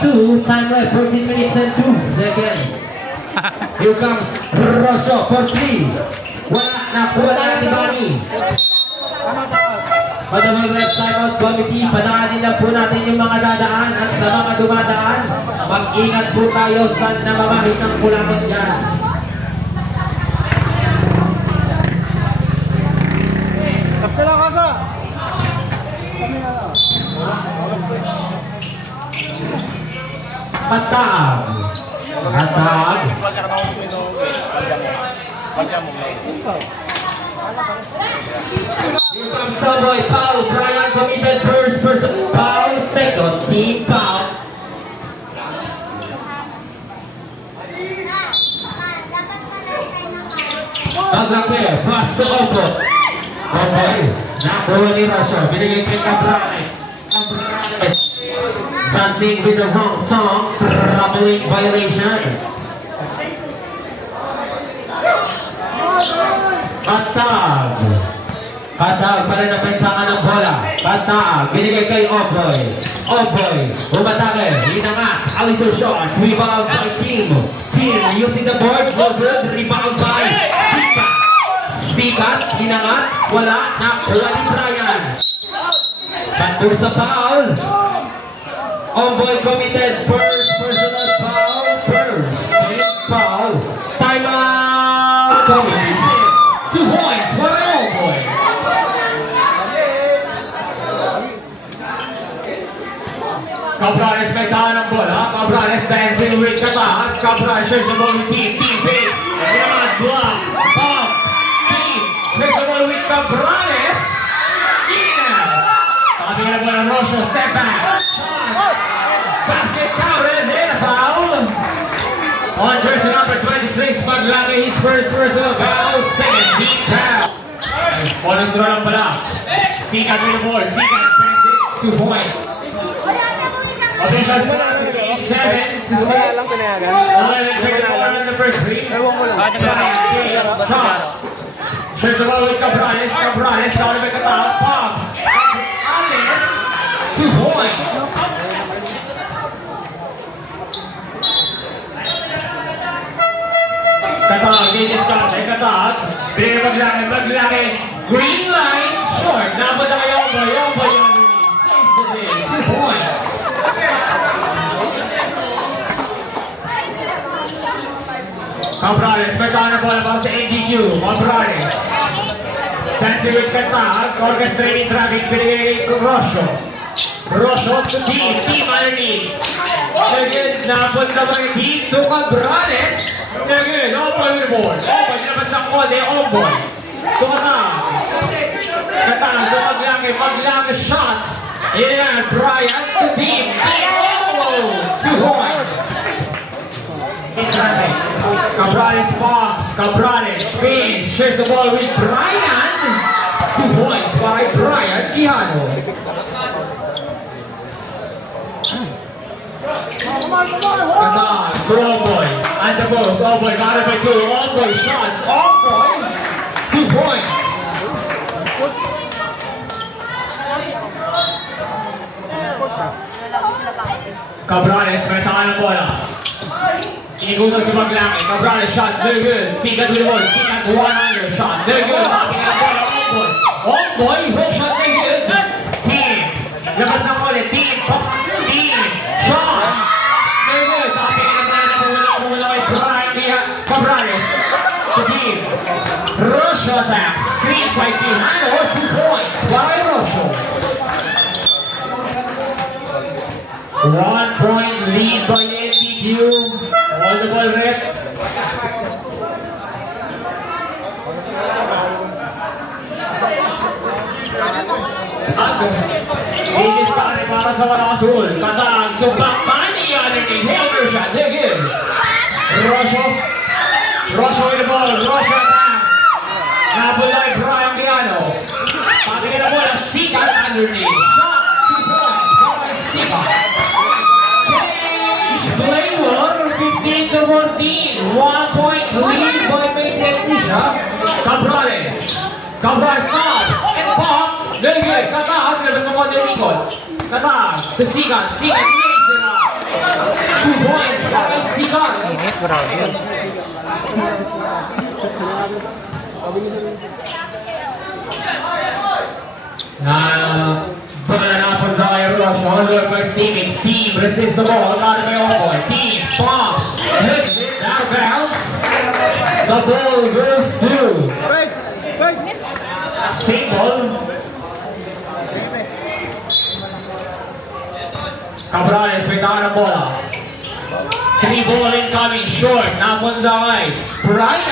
22, time left 14 minutes and 2 seconds. Here comes Rosso for 3. Wala na po na Tibani. Madamang left timeout committee, panakanin lang po natin yung mga dadaan at sa mga dumadaan, mag-ingat po tayo sa namamahit ng kulangan dyan. Tapos lang kasa. Patag. Patag. Here comes Savoy, foul. Brian committed first person foul. Second team foul. Paglaki, pass to Opo. Okay, nakuha ni Rasha. Binigay kay Cabrales. Cabrales. Dancing with the wrong song. Troubling violation. Patag. Patag para napentangan ng bola. Patag. Binigay kay Oboy. Oboy. Umatake. Hinangat. A little shot. Rebound by team. Team using the board. No good. Rebound by Sikat. Sikat. Hinangat. Wala. Nakuha ni Brian. Pantur sa foul. Oboy committed first personal foul. First team foul. Time out. Committed. 2 points for Oboy. Cabrales may tahan ng bola. Cabrales dancing with Katahan. Cabrales shares the ball with team. Team base. Yaman, block. Pop. Team. Shares the ball with Cabrales. Ina. Sabi nga bola Rosso. Step back. Basket counted. And a foul. On jersey number 26. Maglaki his first personal foul. Second team foul. Bonus throw lang pala. Sikat with the ball. Sikat dancing. 2 points. Officials 7 to 6. 11 took the ball in the first three. There's the ball with Cabrales. Cabrales down to Katahan. Pops. Cabrales. 2 points. Katahan. Gauges cut. Katahan. Binigay maglaki. Green line. Short. Dapat na kayo. Oboy. Saves the day. 2 points. Cabrales, may tahan na bola para sa AGQ. Cabrales. Dancing with Katahan. Orchestrating traffic. Binigay kay Rosso. Rosso to team. Team underneath. Again, napunta ba yung team to Cabrales. Again, Oboy with the ball. Oboy, nabas ang kode. Oboy. To Katahan. Katahan, to maglaki shots. Here na, Brian to team. Team. Oh, 2 points. In traffic. Cabrales bombs. Cabrales spins. Shares the ball with Brian. 2 points by Brian Quijano. Katahan to Oboy. And the post. Oboy got it by 2. Oboy shots. Oboy. 2 points. Cabrales may tahan ng bola. Inigutan si Maglaki. Cabrales shots, they're good. Sikat with the ball. Sikat one-hander shot. They're good. Tapping ang bola. Oboy. Oboy. Hook shot, they're good. Team. Labas ng ulit. Team. Team. Shot. They're good. Tapping ang bola. Pumula kay Brian Cabrales. To team. Rosso attack. Screen by Quijano. 2 points by Rosso. 1 point lead by NBQ. All the ball rep. Gauges kare para sa mga asul. Katahan to Bakmani underneath. Helper shot. They're good. Rosso with the ball. Rosso attack. Napulay Brian Quijano. Pagkakita na bola. Sikat underneath. Shot. 2 points. Sikat. Play war, 15 to 14. 1 point lead by Mason Fisher. Cabrales. Cabrales stop. And pop. Very good. Katahan. Labas ng konti ng ikot. Katahan. To Sikat. Sikat lays it up. 2 points para Sigan. Init, grabe yun. Napunta kay Rosh. On the first teammates. Team receives the ball. Not by Okoy. Team bombs. Hits it. Now bounce. The ball goes to Break! Break! Simple. Cabrales may taka ng bola. 3 ball incoming. Short. Napunta kay Brian.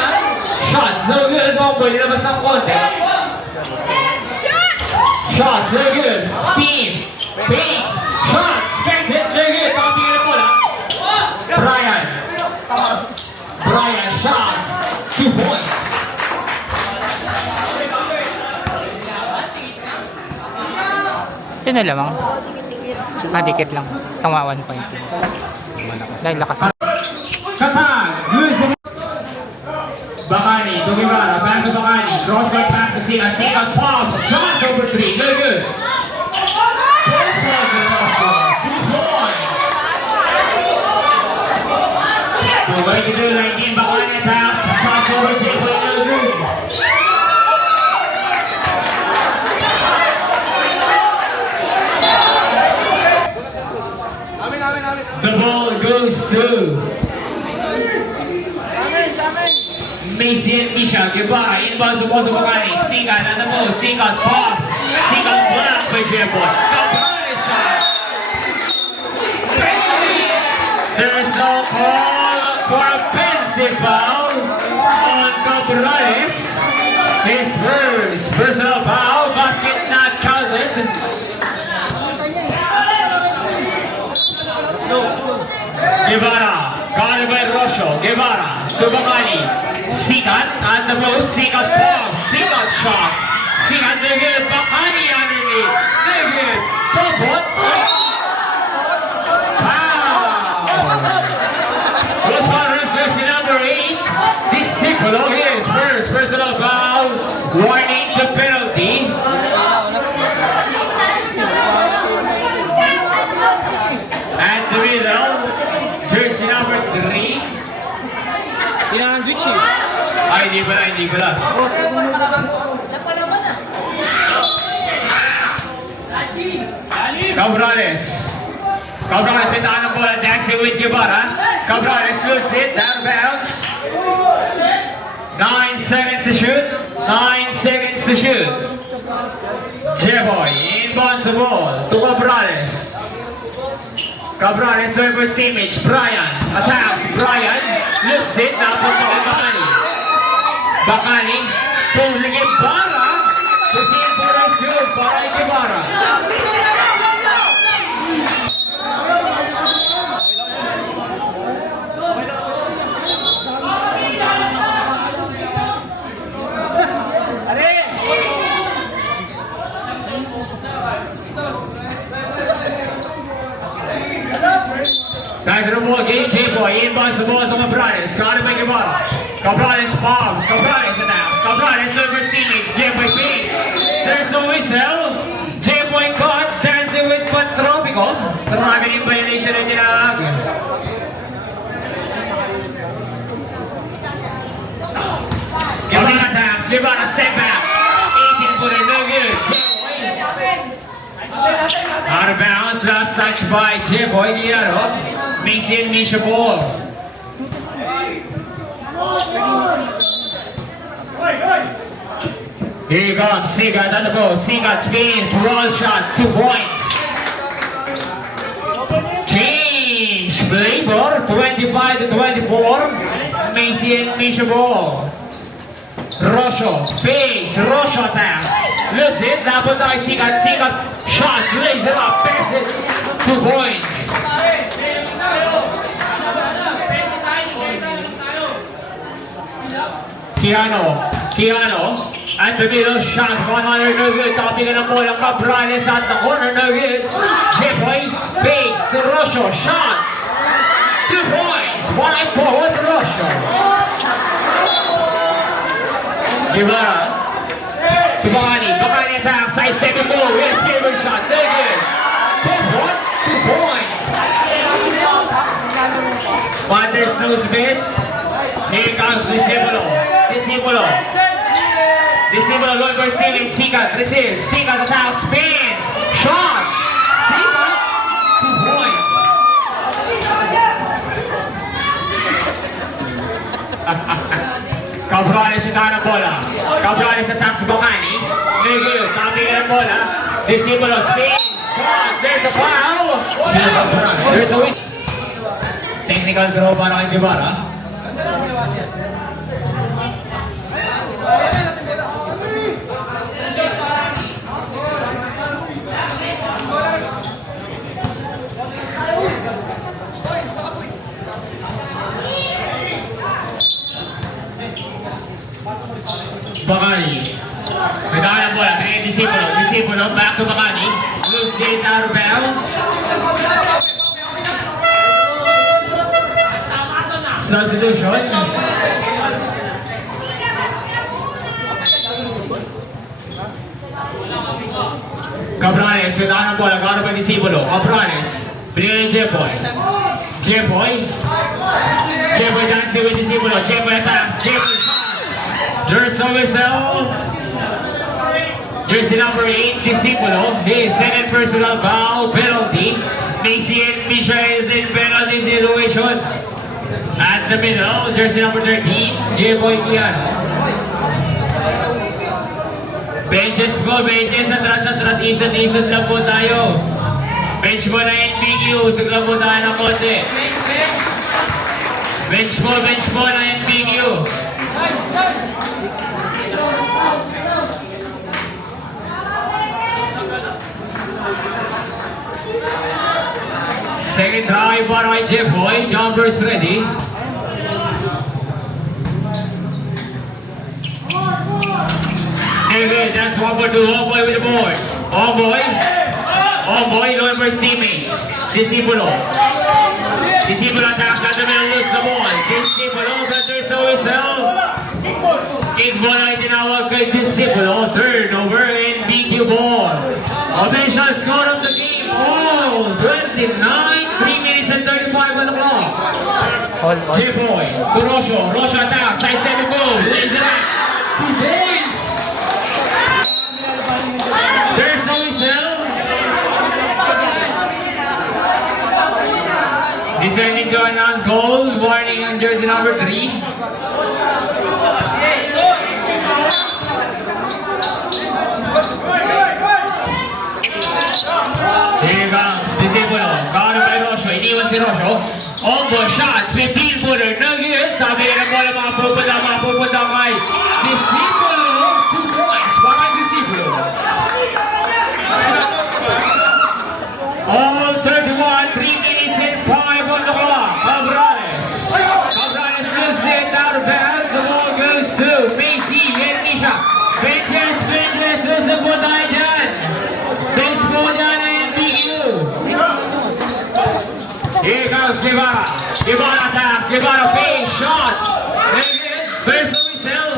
Shot. No good. Okoy. Nilabas ng konti. Shots, they're good. Team, beats, shots, gets it, they're good. Copying the bola. Brian. Brian, shots, 2 points. Sino lamang? Dikit lang. Tama 1 point. Dahil lakas. Chatag, losing. Bakani, to Guevara, back to Bakani. Cross-court pass to Sina. Sina pass, shots over 3, they're good. 4 points in the basketball, 2 points. So what you do, 19, Bakani pass, shots over 3, point no good. The ball goes to Macy and Misha. Guevara inbounds the ball to Bakani. Sigan on the move. Sigan pops. Sigan blocked by Jeboy. Cabrales shot. There's no call for a offensive foul on Cabrales. His first personal foul. Basket not counted. Guevara, guarded by Rosho. Guevara to Bakani. Sigan on the move. Sigan balls. Sigan shots. Sigan negative. Bakani underneath. Negative. Topot. Foul. Goes for referee number 8. Disciple his first personal foul. Warning the penalty. At the middle. Jersey number 3. Sinandwich eh. Ay, hindi pala. Cabrales. Cabrales may taka ng bola, dancing with Guevara. Cabrales loses it, down bounds. 9 seconds to shoot. 9 seconds to shoot. Jeboy inbounds the ball to Cabrales. Cabrales going for his teammates. Brian attacks. Brian loses it. Napunta kay Bakani. Bakani to Guevara. 15 for the shoot para kay Guevara. Back to the ball game, J-Boy inbounds the ball to Cabrales. Guarded by Guevara. Cabrales bombs. Cabrales announced. Cabrales looking for his teammates. J-Boy feeds. There's a whistle. J-Boy caught dancing with Pantropico. Marami rin violation na ginagawa. Guevara attacks. Guevara step back. 18 footer, no good. J-Boy. Out of bounds, last touch by J-Boy Guillermo. Macy and Misha ball. Here comes Sigat on the ball. Sigat spins, roll shot, 2 points. Change, Labor, 25 to 24. Macy and Misha ball. Rosho, face, Rosho attack. Lose it, napunta kay Sigat. Sigat shots, lays it up, pass it, 2 points. Keanu, at the middle shot, 100 no good. Topping ng bola, Cabrales at the corner, no good. J-Boy, face to Rosho, shot, 2 points. 1 forward to Rosho. Guevara to Bakani. Bakani attacks, side second ball. Yes, Gabriel shot, no good. 2 points. knows best. Here comes Discipulo. Discipulo going for stealing. Sikat receives. Sikat attacks. Spins. Shots. Sikat. 2 points. Cabrales itahan ang bola. Cabrales attacks Bacani. Miguel, tapping ng bola. Discipulo spins. Shots. There's a foul. There's a technical throw para kay Guevara. Bacani. Nagkaan ang bola. Kaya Discipulo. Discipulo back to Bacani. Loose it out of bounds. Substitution. Cabrales, nagkaan ang bola. Nagkaan ang Discipulo. Cabrales. Pinili Jepoy. Jepoy dancing with Discipulo. Jepoy attacks. Jepoy shots. There's a whistle. Jersey number 8, Discipulo. His second personal foul penalty. Macy and Misha is in penalty situation. At the middle, jersey number 13, J-Boy Piano. Benches po, benches. Atras, isad lang po tayo. Bench po na NBQ, usag lang po tayo ng konti. Bench po na NBQ. Second try para kay Jepoy. Jumpers ready. David, that's 1-2. Homeboy with the board. Homeboy going for his teammates. Discipulo attacks at the middle, lose the ball. Discipulo, but there's a whistle. Kickball ay tinawag kay Discipulo. Turnover and BQ ball. Official score of the game. 29, 3 minutes and 35 on the clock. J-Boy to Rosho. Rosho attacks. Side 7 goal. Lays it up. 2 points. There's a whistle. Descending to an on-goal. Warning on jersey number 3. Here comes Discipulo. Caught by Rosho. Iniwan si Rosho. Ombo shots. 15-footer. Nugget. Sabi ka ng bola mapupunta kay Discipulo. 2 points para Discipulo. All 31. 3 minutes and 5 on the clock. Cabrales moves it out of bounds. The ball goes to Macy and Misha. Benches. Usap po tayo dyan. Bench po dyan na NBQ. Here comes Guevara. Guevara attacks. Guevara face shots. There's a whistle.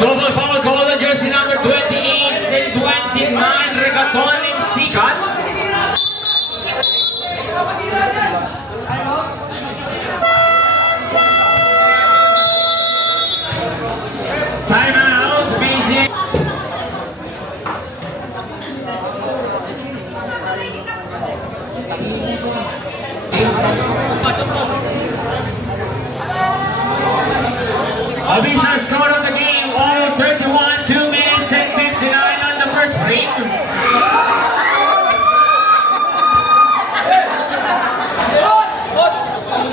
Double foul call on jersey number 28 and 29. Regaton and Sikat. Time out. Busy. Official score of the game, all 31, 2 minutes and 59 on the first frame.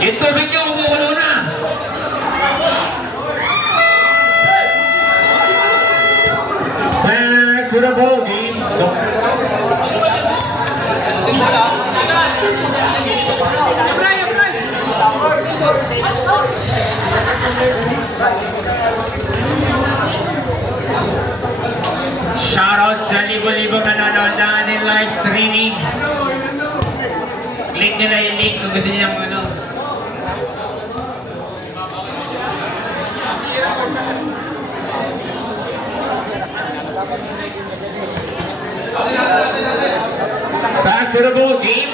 Ito video, umuulo na. Back to the ball game. Shoutout sa libo-libo nanonood na ating live streaming. Click nila yung link kung gusto niyo ano. Back back to the ball team.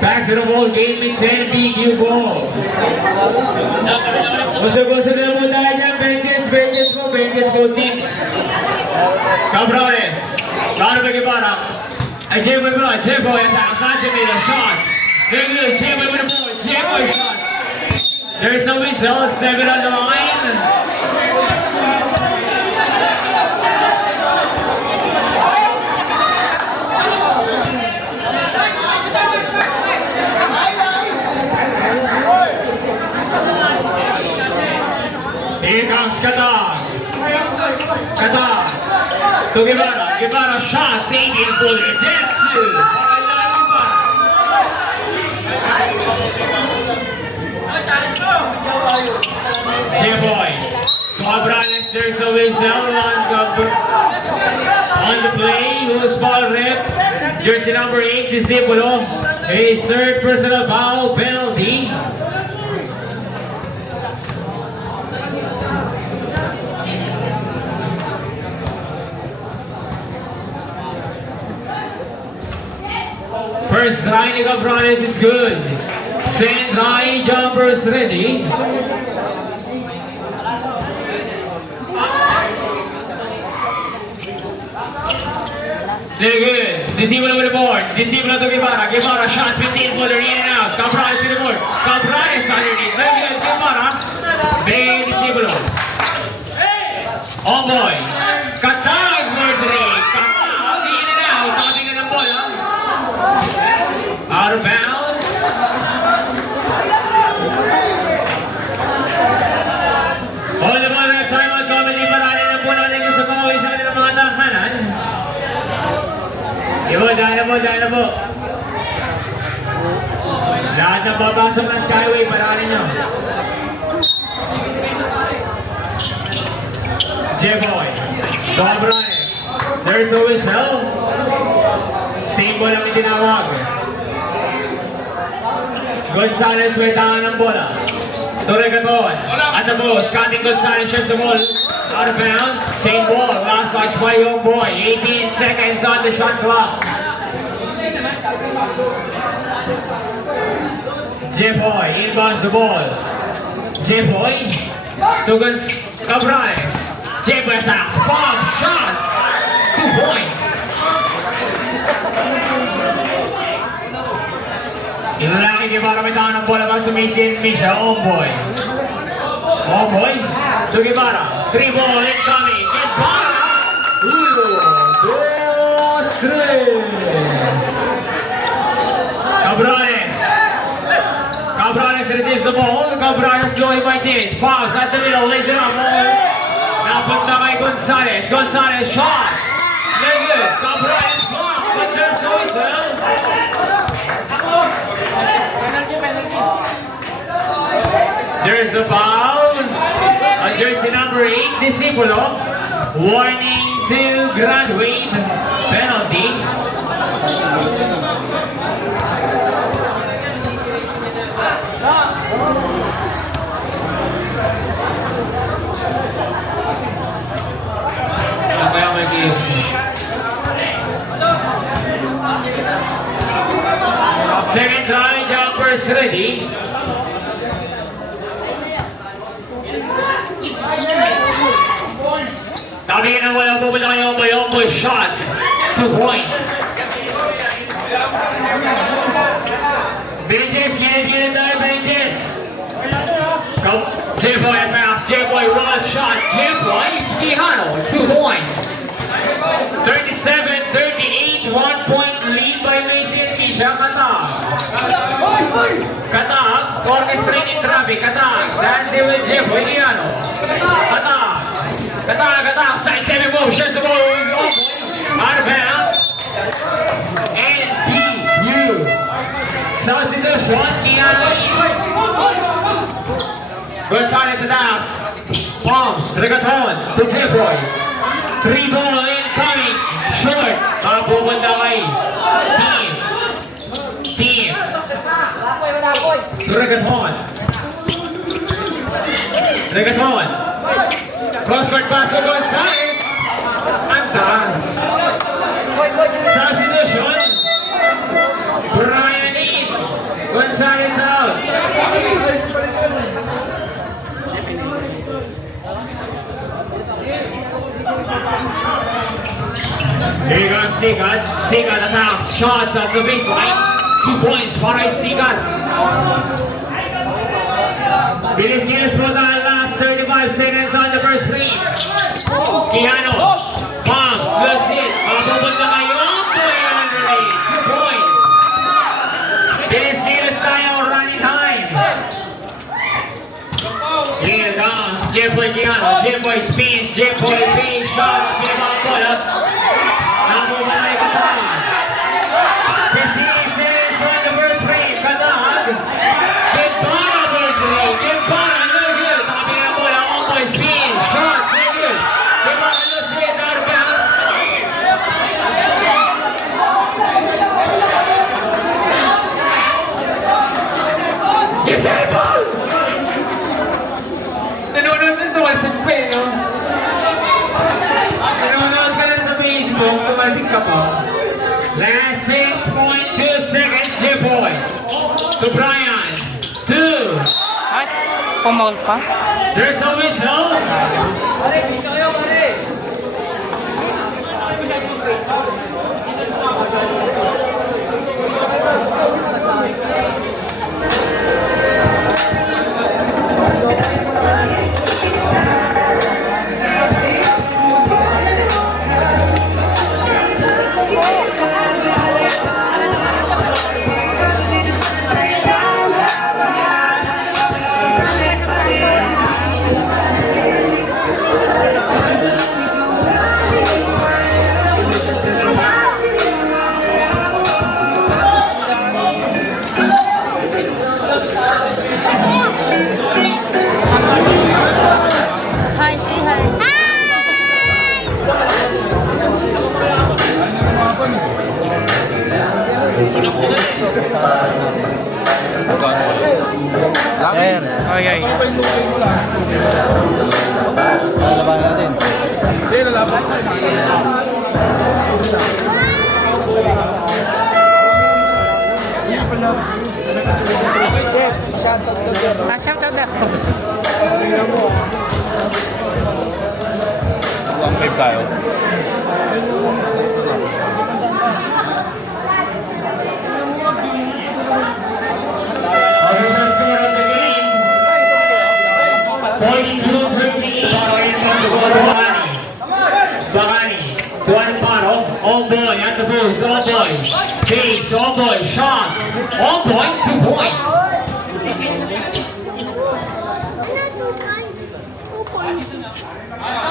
Back to the ball game, it's NBQ ball. Usog-usog na mo tayo dyan, benches mo, teams. Cabrones, Carlo Guevara. J-Boy bro, J-Boy attack, Santimino, shots. Very good, J-Boy with the ball, J-Boy shots. There's no whistle, 7 on the line. Here comes Qatar. Qatar to Guevara. Guevara shots, 18-footer. Detsu. J-Boy. Cabrales, there's a whistle on the play. Who's ball rip? Jersey number 8, Discipulo. His third personal foul penalty. First try ni Cabrales is good. Second try, jumpers ready. They're good. Discipulo with the board. Discipulo to Guevara. Guevara shots 15-footer in and out. Cabrales with the board. Cabrales underneath. Very good. Guevara. Very Discipulo. On boy. Katag for 3. Katag in and out. Tossing in the ball. Out of bounds. On the ball, that time out comedy pa rin ang puno lang sa pangawin sa kanilang mga tahanan. Dahil na po. Lahat ng babasok ng Skyway, parali nyo. J-Boy. Cabrales. There's a whistle. Same ball ang itinawag. Gonzalez may tangan ng bola. Turegaton. At the post. Cutting Gonzalez shifts the ball. Out of bounds. Same ball. Last touch by Young Boy. 18 seconds on the shot clock. J-Boy inbounds the ball. J-Boy to Cabrales. J-Boy attacks. Bomb shots. 2 points. Lalaki Guevara may tangan ng bola para sumisin Misha. Omboy to Guevara. 3 ball incoming. Guevara. 1, 2, 3. Cabrales receives the ball. Cabrales going by James. Fouls at the middle. Lays it up. Napunta kay Gonzalez. Gonzalez shots. Very good. Cabrales blocked. But there's no whistle. There's a foul on jersey number 8, Discipulo. Warning to graduate. Penalty. Second try, jumpers ready. Tabingin ang wala, pupunta kayo Omboy shots. 2 points. Benches, gilid tayo benches. J-Boy at bounce, J-Boy one shot. J-Boy, Quijano, 2 points. 37-38, 1 point lead by Macy and Misha. Katag, orchestrating traffic. Katag, dancing with J-Boy, Quijano. Katag, side 7 move, shares the ball with Omboy. Out of bounds. And BU. South in the front, Quijano. Gonzalez attacks. Palms, Regaton to J-Boy. 3 ball incoming. Short. Pupunta kay Team. Regaton. Crossword pass to Gonzalez. Antas. Substitution. Brian in. Gonzalez out. Here goes Sigat. Sigat attacks. Shots at the baseline. 2 points para Sigat. Bilis-bilis mo tayo last 35 seconds on the first frame. Quijano. Bombs. That's it. Pupunta kayo. 2 points. Bilis-bilis tayo. Running time. Here comes Jimboy Quijano. Jimboy spins. Jimboy pins. Shots. Pinabang bola. Namumulay ka pa. 15 seconds on the first frame. Katahag. Gembara for 3. Gembara, no good. Nakapinga ng bola. Onboy spins. Shots. No good. Gembara loses it. Out of bounds. Yes, sir, ball! Nanonood na tumalsik pa eh, no? Nanonood ka na sa Facebook, tumalsik ka pa. Last 6.2 seconds, Jimboy. To Brian. 2. Ay, pumaul pa. There's a whistle. Hi, say hi. Ayan. Ay, ay. Lalaban natin. Hindi, lalaban. Nasaan ka daw? 1-5 tayo. Official score of the game. 42-38 para in the goal Bagani. Bagani. One bottle. On boy at the boost. On boy. Pace. On boy. Shots. On boy. 2 points.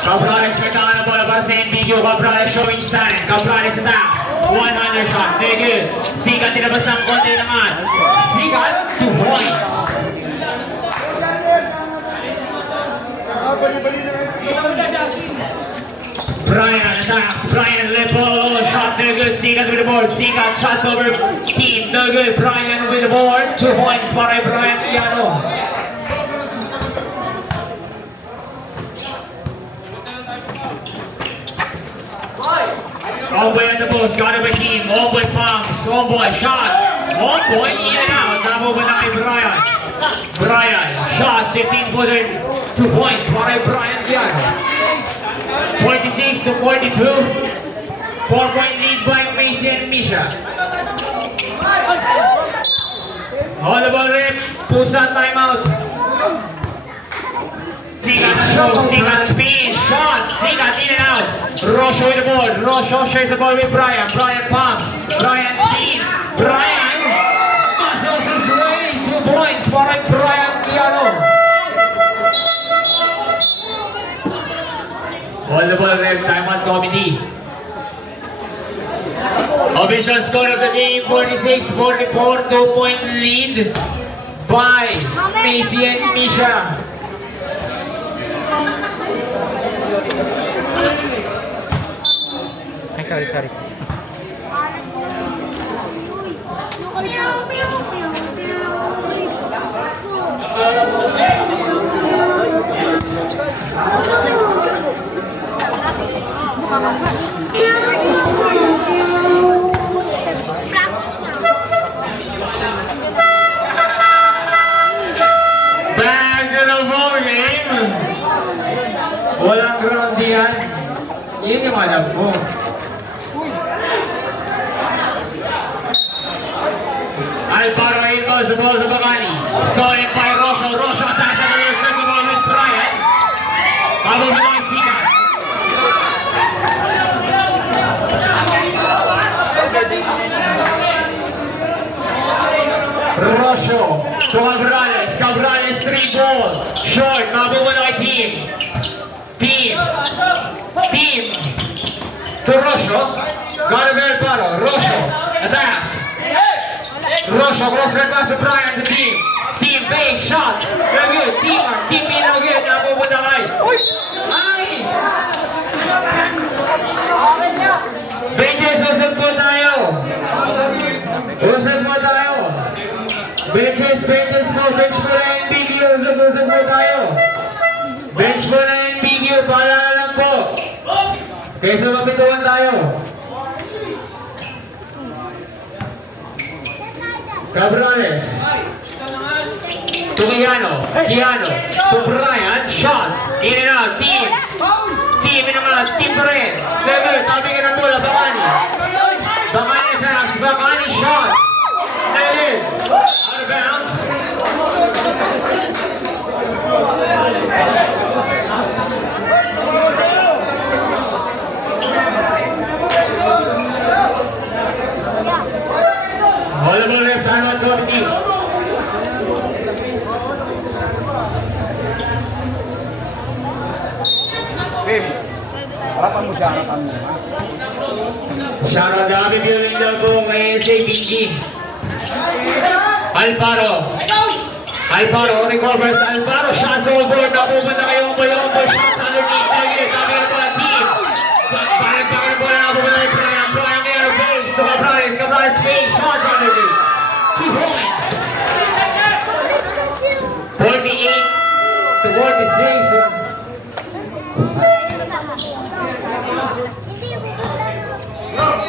Cabrales kailangan ng bola para sa NBQ. Cabrales showing sign. Cabrales attacks. 100 shot. Very good. Sigat tinabas ng konti naman. Sigat, 2 points. Brian attacks. Brian left ball. Shot no good. Sigat with the ball. Sigat shots over team. No good. Brian with the ball. 2 points para Brian Quijano. Homeboy at the post, got it by team. Homeboy pumps, homeboy shots. Homeboy in and out. Double by Brian. Brian shots, 15-footer, 2 points by Brian Quijano. 46-42. 4-point lead by Macy and Misha. On the ball rip, Pusa timeout. Sigat shows, Sigat spin, shots, Sigat in and out. Rosho with the ball, Rosho shares the ball with Brian. Brian pumps, Brian spins, Brian muscles his way, 2 points for Brian Quijano. On the ball rep, timeout committee. Official score of the game, 46-44, 2-point lead by Macy and Misha. Sorry, sorry. Back to the ball game. Walang ground yan. Yun yung alam mo. Alvaro inbounds the ball to Bagani. Stolen by Rosho. Rosho attacks the rear of the ball with Brian. Pablo Villanueva. Rosho to Cabrales. Cabrales 3 ball. Short. Mabubunoy team. Team. To Rosho. Garibel Paro. Rosho. Attacks. Rosho cross the pass to Brian to team. Team big shots. Very good. Team no good. Napupunta kay. Ay! Benches, usap po tayo. Usap po tayo. Benches po. Bench po na NBQ. Usap po tayo. Bench po na NBQ. Paalala lang po. Kaysa mapituan tayo. Cabrales. To Kiano. To Brian. Shots. In and out. Team in and out. Team pa rin. Level. Tabi ka ng bola. Bakani. Bakani attacks. Bakani shots. Level. Out of bounds. Volleyball left hand on top team. Harapan mo siya, harapan mo. Sharon Davi building the boom kay SABG. Alvaro recovers. Alvaro shots over. Napupunta kay Omboy. Shots underneath. Tabi ka pala team. Balik pa rin bola. Napupunta kay Brian. Brian near base. To Cabrales. Cabrales face. Shots underneath. 2 points. 48 to 46.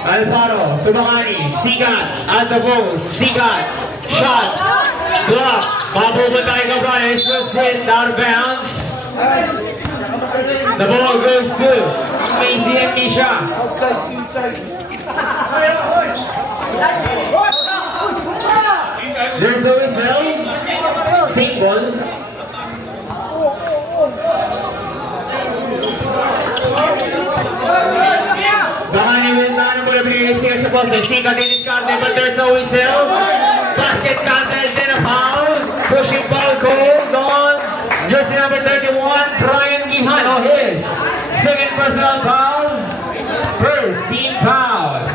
Alvaro to Bagani. Sigat at the post. Sigat. Shots. Block. Mapupunta kay Cabrales. Just hit out of bounds. The ball goes to Macy and Misha. There's a whistle. Single. Bagani will not know the previous year supposed to see got discarded, but there's a whistle. Basket counted, then a foul. Pushing foul called on jersey number 31, Brian Quijano, his second personal foul. First team foul.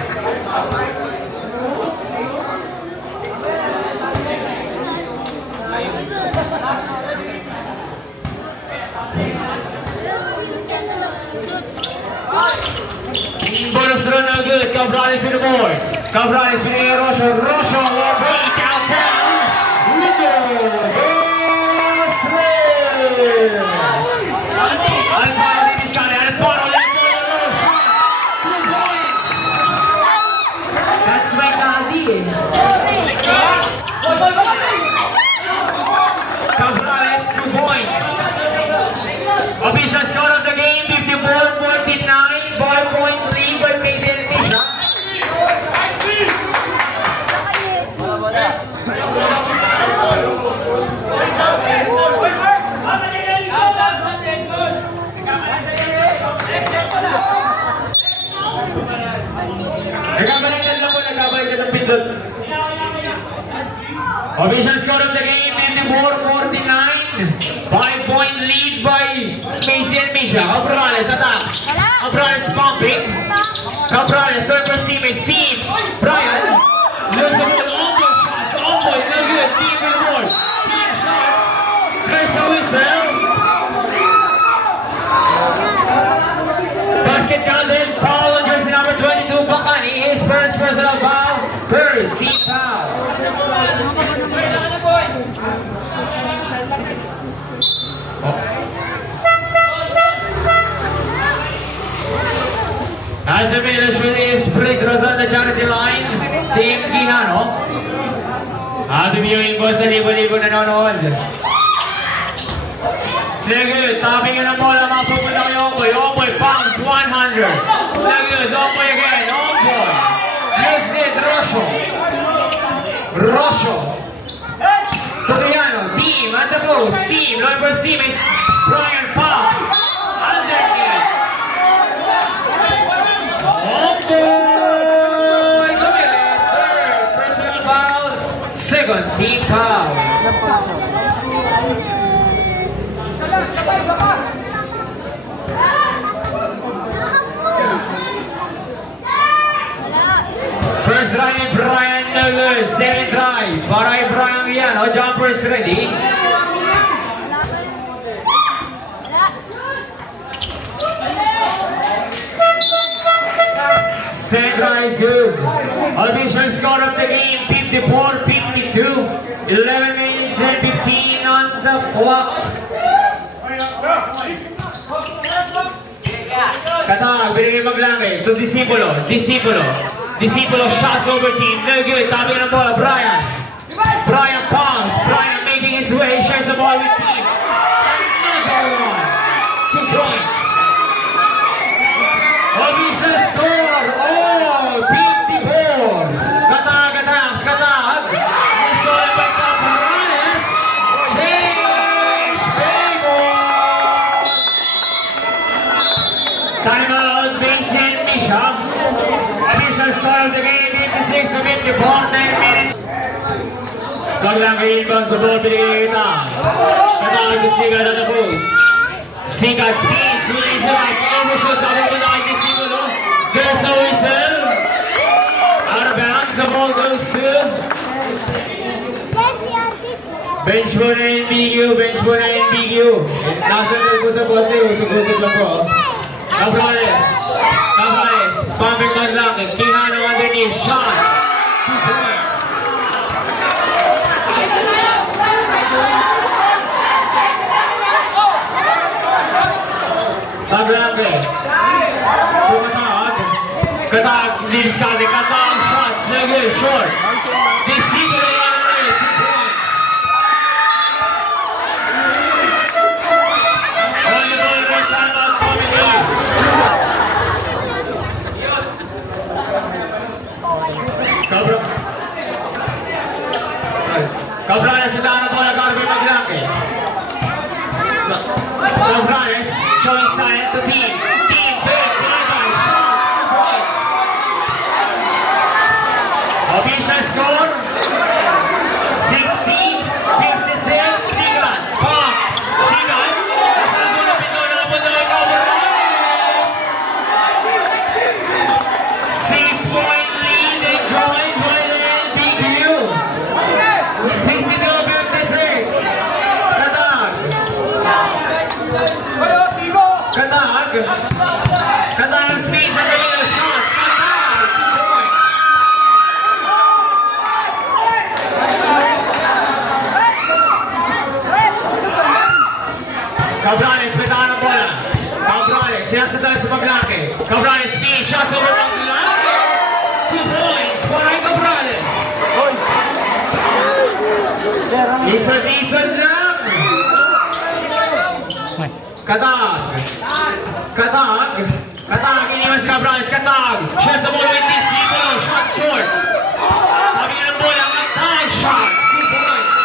Bonus run no good. Cabrales with the board. Cabrales with the Rosho. Rosho way downtown. Alvaro did this guy. Alvaro let go of the shot. 2 points. That's my daddy. Cabrales 2 points. Official score of the game 54-49. 5-point lead by Macy and Misha. Nagkabalikan lang po, nagkabalikan ng pindot. Official score of the game 54-49. 5-point lead by Macy and Misha. Cabrales attacks. Cabrales pumping. Cabrales, third first team is team. Brian. There's the ball. Omboy shots. Omboy, no good. Team with the ball. Team shots. There's a whistle. Basket counted. Foul on jersey number 22. At the middle shoot is Pedro's on the charity line. Team Quijano. At the viewing po sa libo-libo nanonood. Sige, tabi ka ng bola, mapupunta kay Omboy. Omboy, bounce, 100. Sige, Omboy again, Omboy. Use it, Rosho. Rosho. Soriano, team, at the post, team. Long post team is Brian Pops. Underneath. Omboy, committed. Third, personal foul. Second, team foul. First try ni Brian Nugget, second try para kay Brian Guiano, jumpers ready. Second try is good. Official score of the game, 54-52. 11 minutes and 15 on the clock. Katag, binigay maglangay to Disipulo, Disipulo. Disipulo shots over team, no good, tabi ng bola, Brian. Brian pumps, Brian making his way, shares the ball with team. Another one, 2 points. Official score, oh, 54. Katag, attacks, Katag. Stolen by Caparales. Change, Baymore. Timeout, Vincent Misha. Official score of the game, 56-54, 9 minutes. Kaglang inbound sa ball, binigay kita. Katawag ni Sigad at the post. Sigad speeds, release it out, overshot sa abang na kay Disipulo. There's a whistle. Out of bounds, the ball goes to bench po na NBQ, bench po na NBQ. Nasaan po sa poste, usog-usog lang po. Cabrales, Cabrales, pumping man lang, Quijano underneath, shots, 2 points. Tablangge, Tumatawag, Katag, Didiskade, Katag, shots, negative, short. Disipulo on the net, 2 points. On the ball, right timeout, coming in. Cabrales sa daan ng bola, Garvey Maglangge. Cabrales, showing style to team. Team, big, fly-by, shots, 2 points. Official score, 60-56, Sigad, pump, Sigad. Nasa na bola, pito na po na kay Cabrales. 6-point lead and joined by the NBQ. 62-56. Katag. Katag. Katag speeds at the middle shots. Katag. 2 points. Cabrales, petaan ang bola. Cabrales, sinasandal sa Maglangge. Cabrales speed, shots over Maglangge. 2 points para kay Cabrales. Isa-isa lang. Katag. Katag. Katag. Iniwan si Cabrales. Katag. Shares the ball with Disipulo. Shot short. Sabi nga ng bola. Katag. Shots. 2 points.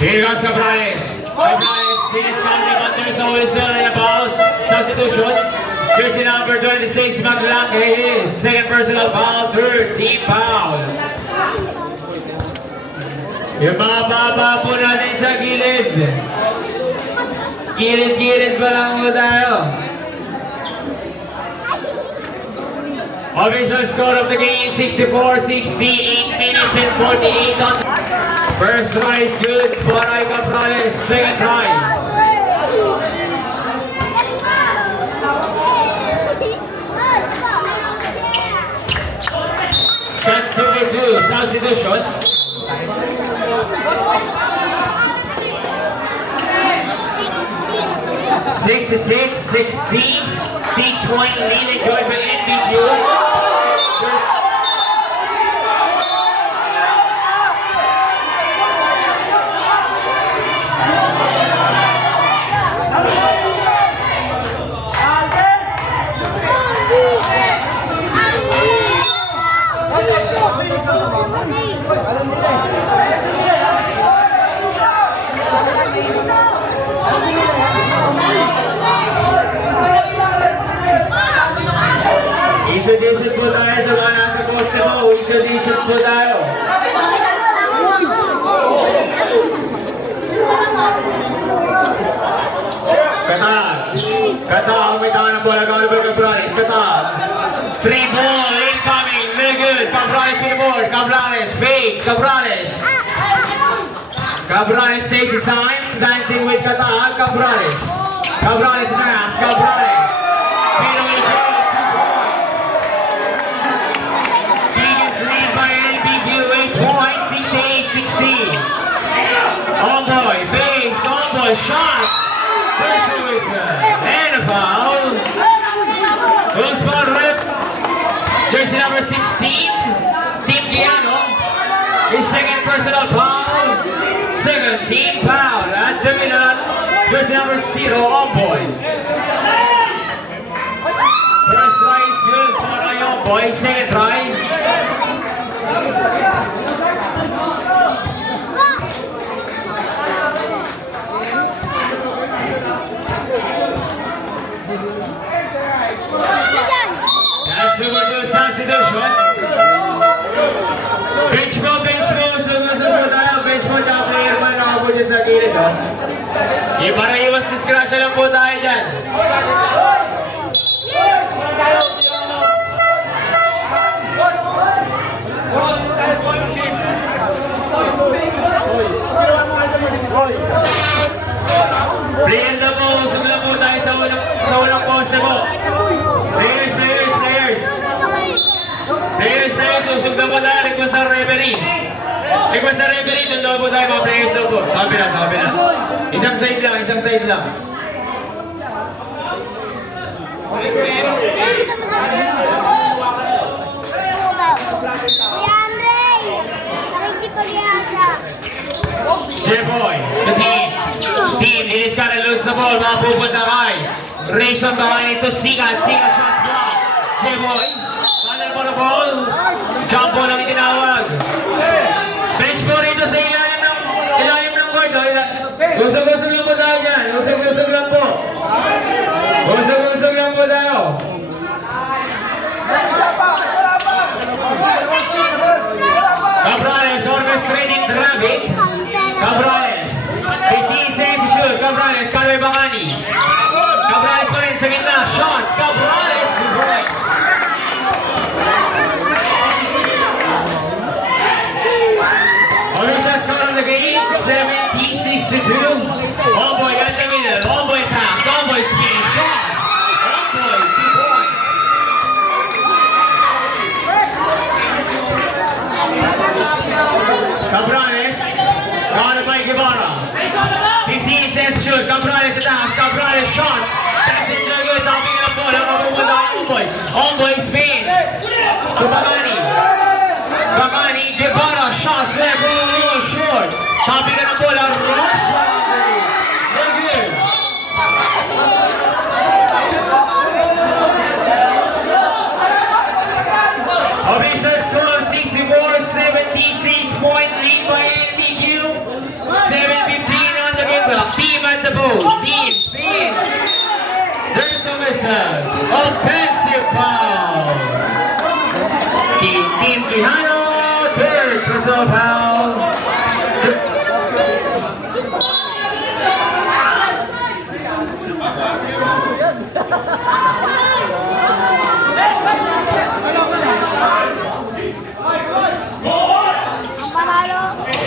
Here comes Cabrales. Cabrales, Didiskade, but there's no whistle and a foul. Substitution. Jersey number 26, Maglangge, his second personal foul, third team foul. Yung mga baba po natin sa gilid. Gilid-gilid pa lang po tayo. Official score of the game, 64-60, 8 minutes and 48 on... First try is good for Icon Flawless. Second try. That's 2-2. Substitution. 66-16. 6-point lead enjoyed by NBQ. Isa-disod po tayo sa mga nasa poste mo. Isa-disod po tayo. Katag. Katag. May tawa ng bola. Gawin ba Cabrales? Katag. 3 ball incoming. Very good. Cabrales to the board. Cabrales. Fakes. Cabrales. Cabrales takes his time. Dancing with Katag. Cabrales. Cabrales pass. Cabrales. Pino with the ball. 2 points. Eagles lead by NBQ 8 points. 68-16. On boy. Fakes. On boy. Shots. Personal whistle. And a foul. Goal spot rip. Jersey number 16. Team Giano. His second personal foul. Second team foul. At the middle. Jersey number 0. On boy. First try is good for on boy. Second try. That's super good substitution. Bench mo. Sumusubod tayo. Bench mo, the player man nakabo dyan sa gilid. Para iwas disgrasya lang po tayo dyan. Player na po. Usog lang po tayo sa unang poste mo. Players. Usog na po tayo. Request sa referee. Doon daw po tayo mga players daw po. Sabi na. Isang side lang. J-Boy, the team, it is gonna lose the ball. Mapupunta kay Rayson behind ito. Sigat shots block. J-Boy, final po na ball. Jump ball ang itinawag. Bench po rito sa ilalim ng court. Usog-usog lang po tayo dyan. Usog-usog lang po tayo. Cabrales orchestrating traffic. Cabrales. 15 seconds to shoot. Cabrales. Kalwe Bangani. Cabrales pa rin sa gitna. Shots. Cabrales. Breaks. Official score of the game. 76-2. Homeboy at the middle. Homeboy pass. Homeboy spin. Shots. Homeboy 2 points. Cabrales. Counted by Guevara. 15 seconds to shoot. Cabrales attacks. Cabrales shots. That's it. They're good. Topping it up. Ball. Mapupunta kay Homeboy. Homeboy spins. To Bangani. Guevara shots. Left. Roll short. Topping it up. Ball. Rush. They're good. Official score 64-76 point lead by NBQ. 7:15 on the game clock. Team at the post. Team spins. There's a whistle. Offensive foul. Team Quijano. Third personal foul.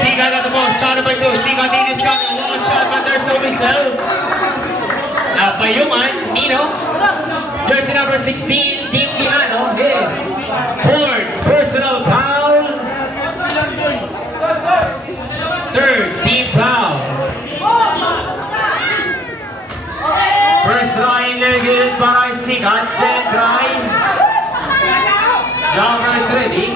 Siga na the ball, started by 2. Sikat Nino is coming. One shot, but there's no missile. Payuman, Nino. Jersey number 16, Team Piano, his fourth personal foul. Third team foul. First line negated by Sikat. Second try. Jumper is ready.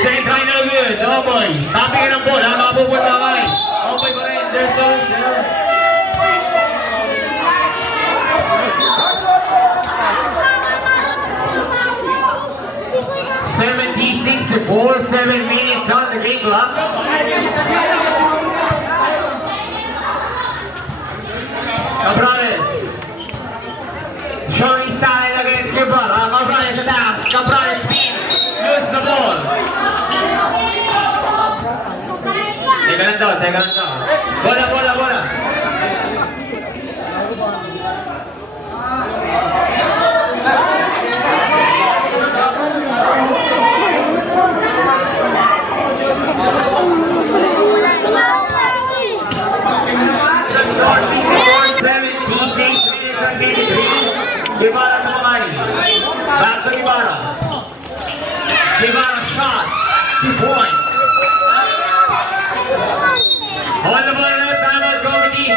Second try no good. Oh boy. Tapping ng bola. Makapupunta kay. Oh boy pa rin. There's no shell. to 4, 7 minutes on the game clock. Cabrales. Showing style against Guevara. Cabrales attacks. Cabrales speeds. Lose the ball. Teka lang daw, teka lang daw. Bola, bola, bola. Guevara to Mamani. Back to Guevara. Guevara shots. 2 points. On the ball left, timeout committee.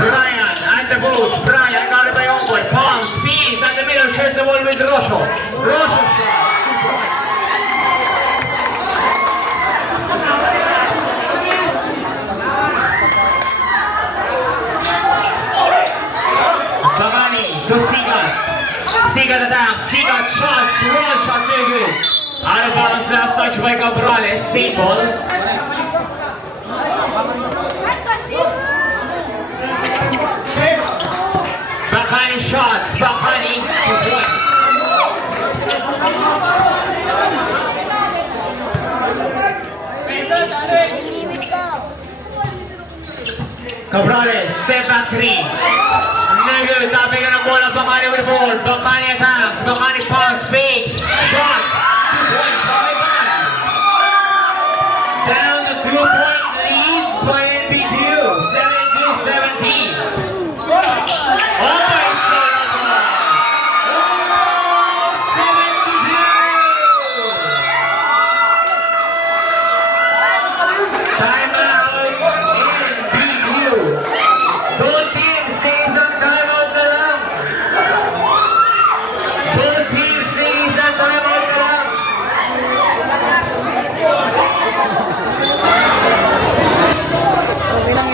Brian at the post. Brian got it by Onboy. Palm speeds at the middle. Shares the ball with Rosho. Rosho shots. 2 points. Babani to Sigat. Sigat attacks. Sigat shots. One shot, very good. Out of bounds, last touch by Cabrales. Same ball. Bakani shots. Bakani 2 points. Cabrales, step back 3. Negative, tapping ng bola, Bakani with the ball. Bakani attacks, Bakani pass, fakes, shots. 2 points, Bakani. Down the 2-point lead by NBQ, 17-17. Oh my son! Oh, 72! Timeout, NBQ. Both teams take isang timeout na lang. Both teams take isang timeout na lang.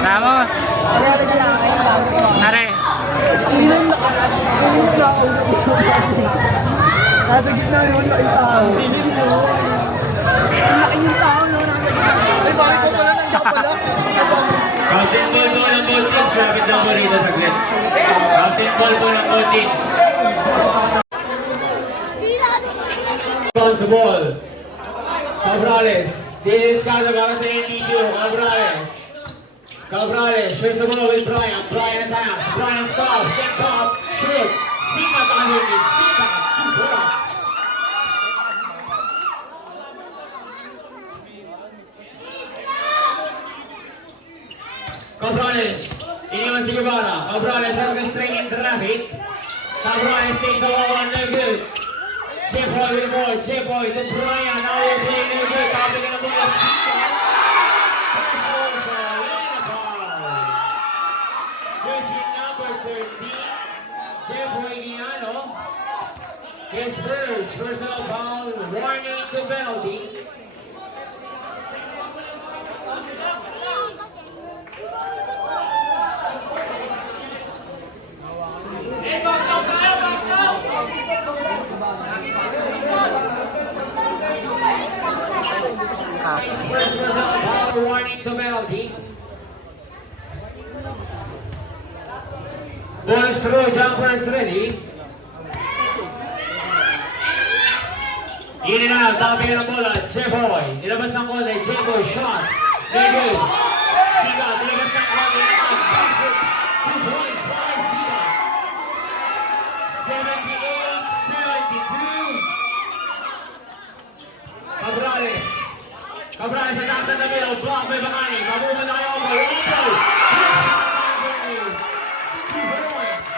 Ramos. Nare. Nasa gitna yun, laking tao. Dilim mo. Ang laki yung tao no, nasa gitna. Ay, bakit ko pala, nandiyan ka pala. Captain ball po ng both teams. Lapit lang po rito saglit. Captain ball po ng both teams. Bounce the ball. Cabrales. Diniskada para sa NDQ. Cabrales. Cabrales shares the ball with Brian. Brian attacks. Brian stops. Step up. Shoot. Sikat underneath. Sikat. 2 points. Cabrales. Iniwan si Guevara. Cabrales orchestrating in traffic. Cabrales takes the one no good. J-Boy with the ball. J-Boy to Brian. Now they're playing no good. Tapping in the ball. Sikat. Jersey number 13, Jeboy Guiano. His first personal foul, warning to penalty. His first personal foul, warning to penalty. Ball is through, jumper is ready. In and out, dami ng bola, J-Boy. Nilabas ng konti, J-Boy shots. Very good. Siga, nilabas ng konti naman. Basic, 2 points by Siga. 78-72. Cabrales. Cabrales attacks in the middle, blocked by Bacani. Mabuman na kayo, Omboy. Omboy! 2 points.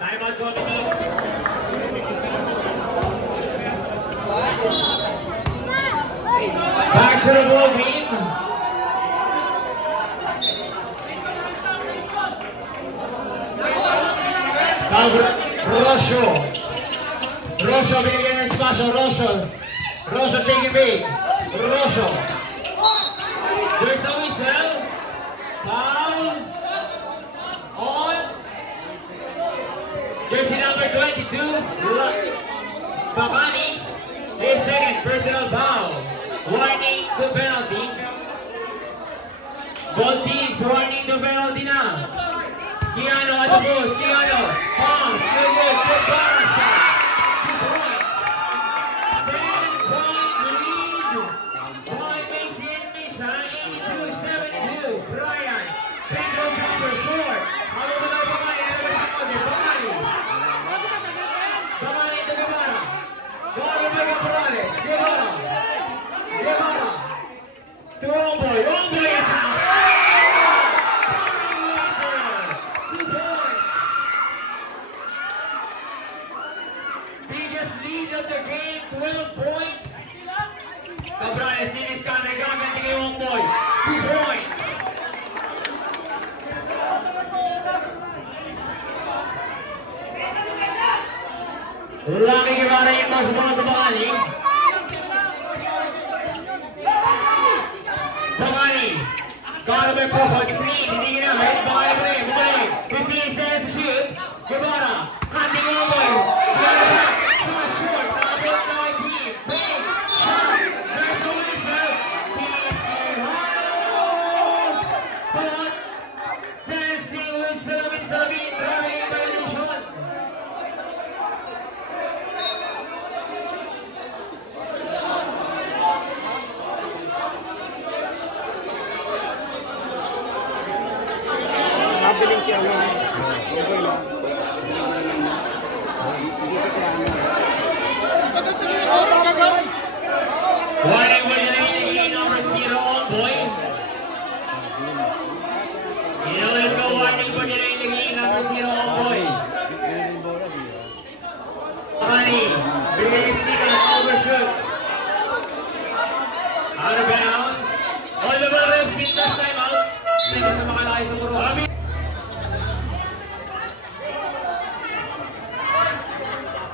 Time out committee. Back to the ball game. Rosso. Rosso binigyan ng espasyo. Rosso. Rosso taking big. Rosso. There's a whistle. Foul. On. Jersey number 22. Babani. His second personal foul. Warning to penalty. Voltis warning to penalty na. Kiano at the post. Kiano. Palms. Good. Good bar shot. 2 points. 10-point lead. By Macy and Misha. 82-72. Brian. Pedro Jumper short. Habang mo tayo Babani. Nalabas ang konti. Babani. Babani to Guevara. Guevara by Cabrales. Guevara. Guevara. To Omboy. Omboy attack. Biggest lead of the game, 12 points. Cabrales, diniskan, nagaganti kay Omboy. 2 points. Lucky Guevara yung mas mga Babani. Babani. Got him at forward screen. Hindi ginamit. Babani pa rin. Bumalik. 15 seconds to shoot. Guevara. Hunting Omboy. Guevara. Shot short. Tapos na ay team. Big shot. There's a whistle. But dancing with Salamin. Driving violation. Nabiling siya mo. Okay lang. Warning with the lane number 0, Omboy. Inulit ko warning with the lane number 0, Omboy. Babani. Bigay Sigan, overshoots. Out of bounds. All the ball refs in this timeout. Medyo sa makalaki sa muro.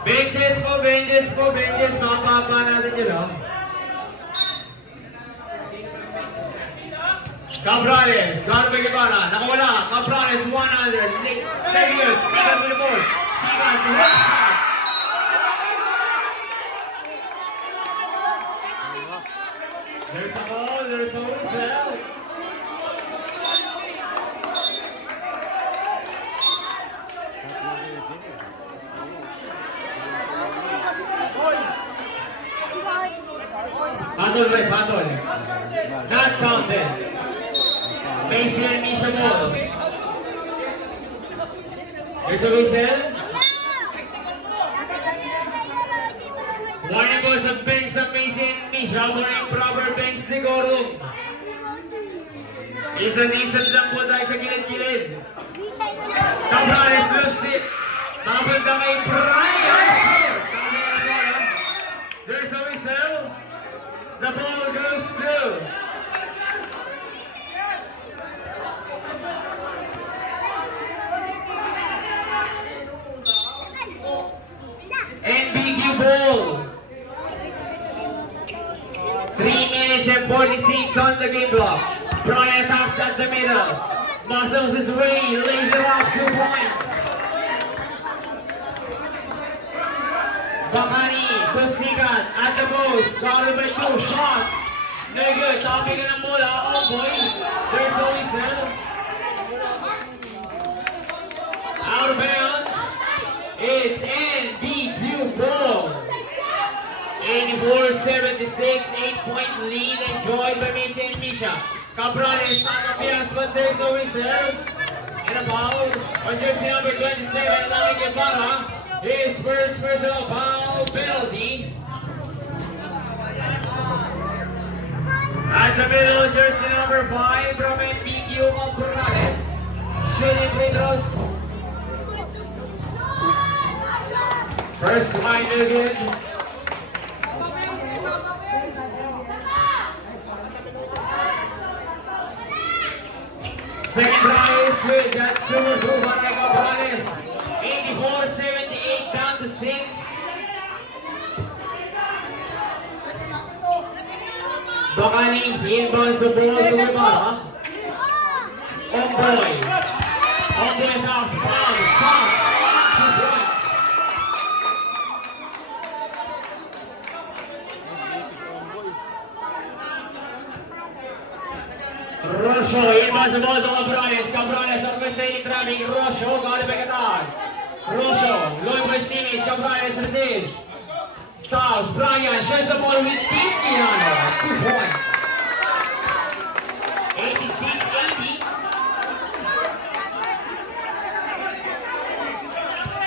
Benches po. Mapapa natin yun, oh. Cabrales, Garo Guevara, nakawala. Cabrales, 100. Nick, Tegius, Sigan with the ball. Sigan, left side. There's a ball, there's a whistle. Battle. Not counted. Macy and Misha ball. There's a whistle. Warning po sa bench ng Macy and Misha. Warning proper bench siguro. Isa-isad lang po tayo sa gilid-gilid. Cabrales loose it. Mapunta kay Brian. There's a whistle. The ball goes through. NBQ ball. 3 minutes and 46 on the game block. Brian taps at the middle. Muscles his way, lays it off 2 points. Bacani to Sigan at the post. Got him by 2 shots. Very good. Topping ng bola. Omboy. There's a whistle. Out of bounds. It's NDQ ball. 84-76, 8-point lead enjoyed by Missy and Misha. Cabrales, Samapias, but there's a whistle. And a foul on jersey number 27, Lami Guevara. His first personal foul penalty. At the middle, jersey number 5 from NDQ, Cabrales. Shooting free throws. First line good. Second try is good. That's super two by Cabrales. 84-78 down to 6. Bacani inbounds the ball to Guevara. Omboy. Omboy knocks foul. Shots. 2 points. Rosho inbounds the ball to Cabrales. Cabrales orchestrating traffic. Rosho got it back attack. Rosho, low by Stevens. Cabrales receives. Styles, Brian shares the ball with Team Piano. 2 points. 86-80.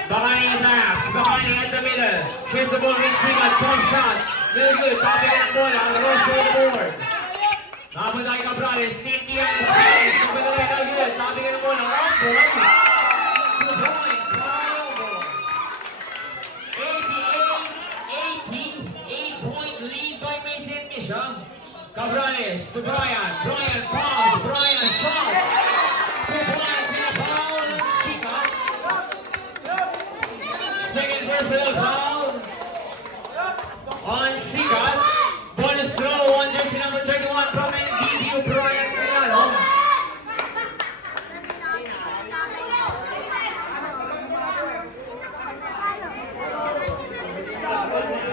Bacani attacks. Bacani at the middle. Shares the ball with Sigat. Jump shot. Very good. Topping ang bola. Rosho on the board. Napunta kay Cabrales. Team Piano space. Napunta kay Calgud. Topping ang bola. On board. 2 points. Triangle. 88-80. 8-point lead by Mason and Misha. Cabrales to Brian. Brian palms. Brian shots. 2 points in a foul. Sika. Second personal foul on Sika. Bonus throw on jersey number 31 from NDQ, Brian Criado.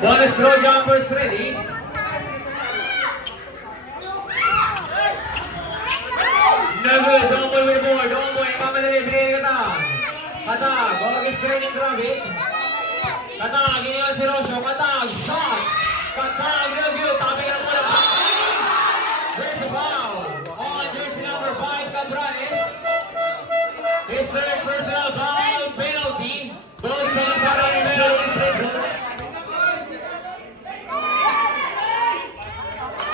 Bonus throw jumpers ready. No good. Domboy with the board. Domboy. Mamadali. Bigay Katag. Katag. Orchestrating traffic. Katag. Iniwan si Rosho. Katag. Shots. Katag. No good. Topping ang bola. There's a foul on jersey number 5, Cabrales. His third personal foul penalty. Both teams are on penalty stations.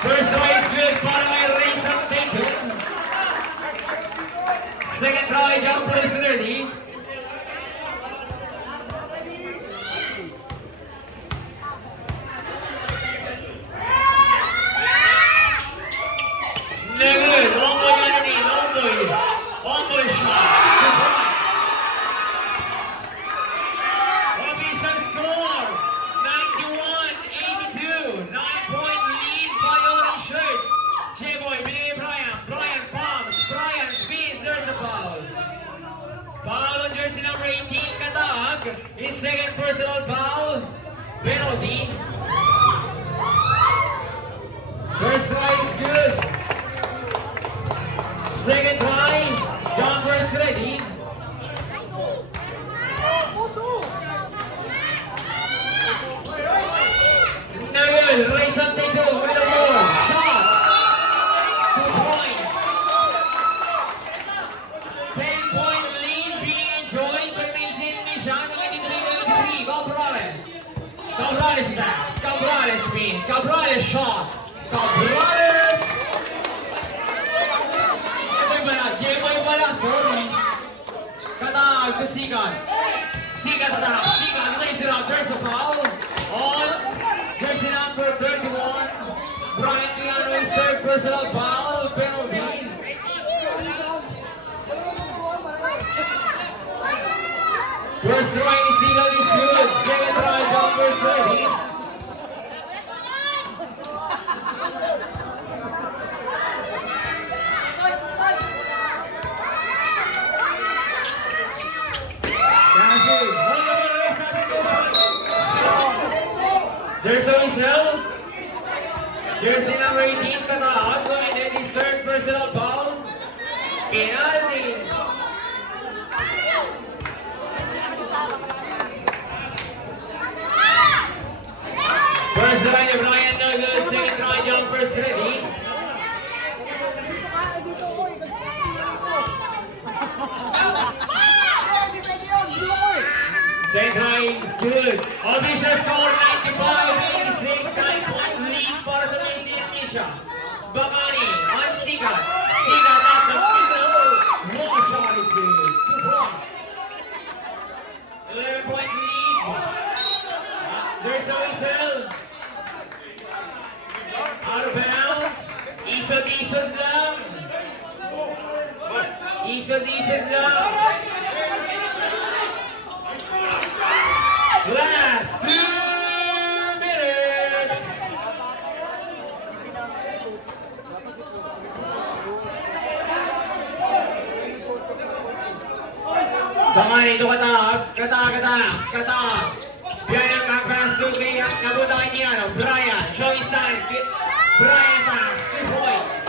First try is good, followed by race up taken. Second try, jumper is ready. Negative, Omboy underneath, Omboy. Omboy shot. 2 points. Official score, 91-82. 9-point lead by orange shirts. J-Boy, binigay Brian. Brian palms. Brian spins. There's a foul. Foul on jersey number 18, Katag. His second personal foul. Penalty. First try is good. Second try. Jumpers ready. Neville, race on tackle with the ball. Shot. 2 points. 10-point lead being enjoyed by Mason Misha. 93-83. Cabrales. Cabrales attacks. Cabrales spins. Cabrales shots. Cabrales. J-Boy wala. Sorry. Katag to Sigat. Sigat attacks. Sigat lays it out. There's a foul on jersey number 31. Brian Criado is third personal foul penalty. First try ni Sigat is good. Second try, jumpers ready. There's a whistle. Jersey number 18, Katag, going in his third personal foul. Penalty. Brian, Brian, no good. Second try, jumpers ready. Second try is good. Official score 95-86, 9-point lead para sa Macy and Misha. Bakani on Sigat. Sigat at the middle. Long shot is good. 2 points. 11-point lead. There's a whistle. Out of bounds. Isod-isod lang. Isod-isod lang. Last 2 minutes. Damani itu kata. Biar yang akan suki yang nabutan niya, no? Brian, show his time. Brian pass, 3 points.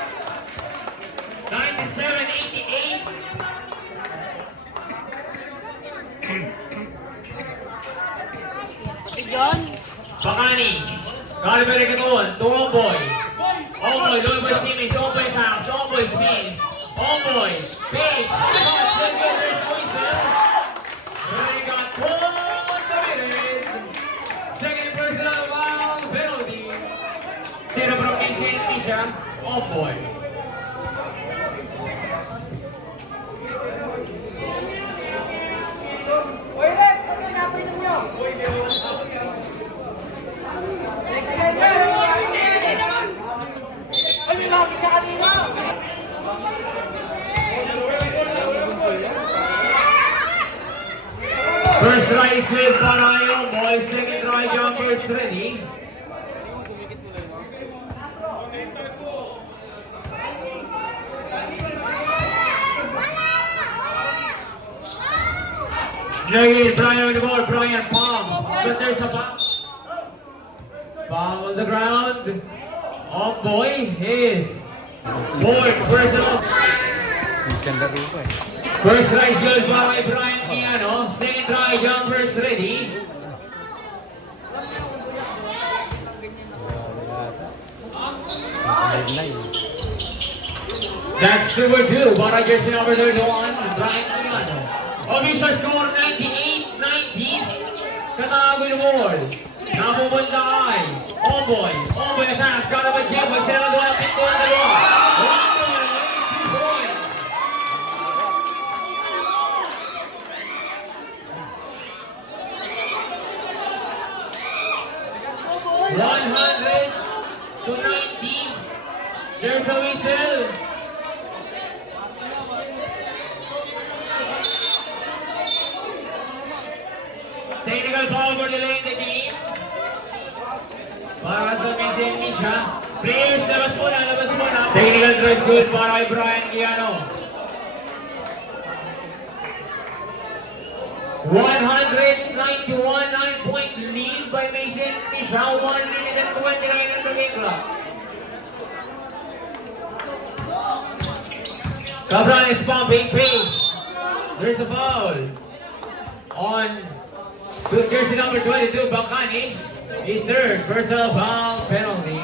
97-88. Bakani, Calvary Caton, to Omboy. Omboy, doon by Simmons, Omboy pass, Omboy spins. Omboy, Bates, there's Moises. They got pulled committed. Second personal foul penalty. Tira from Macy and Misha, Omboy. First try is good para kay Omboy. Second try, jumpers ready. Negative, Brian with the ball. Brian palms. But there's a palm. Palm on the ground. Omboy is fourth personal. Ganda rito eh. First try is good para kay Brian Piano. Second try, jumpers ready. That's number 2 para jersey number 31, Brian Piano. Official score 98-90. Katago yung ball. Napupunta kay Omboy. Omboy attacks. Got up at Jeboy. Sila nagawa ng pinto ng dalawa. Omboy, 2 points. $100-90. There's a whistle. Technical foul for delaying the game. Para sa Macy and Misha. Please, labas muna. Technical try is good para kay Brian Giano. 191, 9-point lead by Macy and Misha. 1 minute and 29 on the game clock. Cabral is pumping pace. There's a foul on jersey number 22, Bakani. His third personal foul penalty.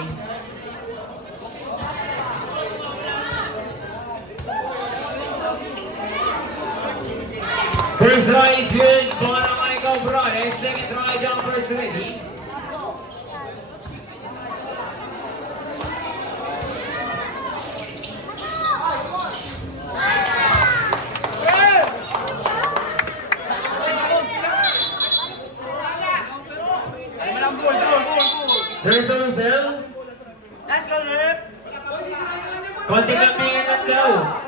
First try is good para kay Cabrales. Second try, jumpers ready. There's a whistle. Let's go, Rip! Konting lambingan lang daw.